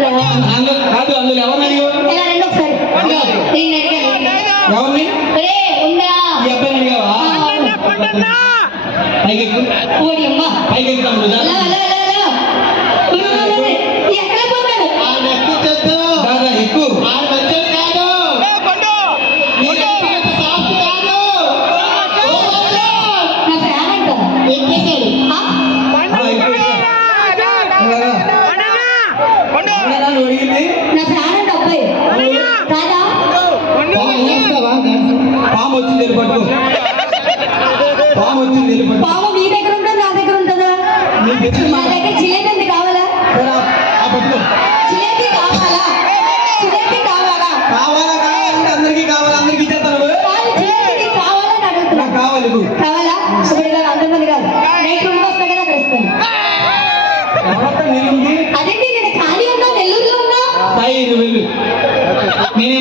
కాదు అందులో ఎవరిని? ఎవరిని ఈ అబ్బాయిని అడిగావా? పైకి పైకి నువ్వు అడిగింది నా అంట అబ్బాయి కాదా? పాము వచ్చింది పట్టుకో. పాము వచ్చింది పాము మీ దగ్గర ఉంటుందా నా దగ్గర ఉంటుందా? నీ దగ్గర జిలేబీ కావాలా? జిలేబీ కావాలా? జిలేబీ కావాలా? కావాలా కావాలంటే అందరికీ కావాలి? అందరికీ ఇచ్చేస్తాను కావాలని అడుగుతున్నా నాకు కావాలి. కావాలా? అందరి మంది కాదు. అదేంటి నేను ఖాళీ ఉన్నా నెల్లూరులో ఉన్నా? సై నువ్వు నేను ఈ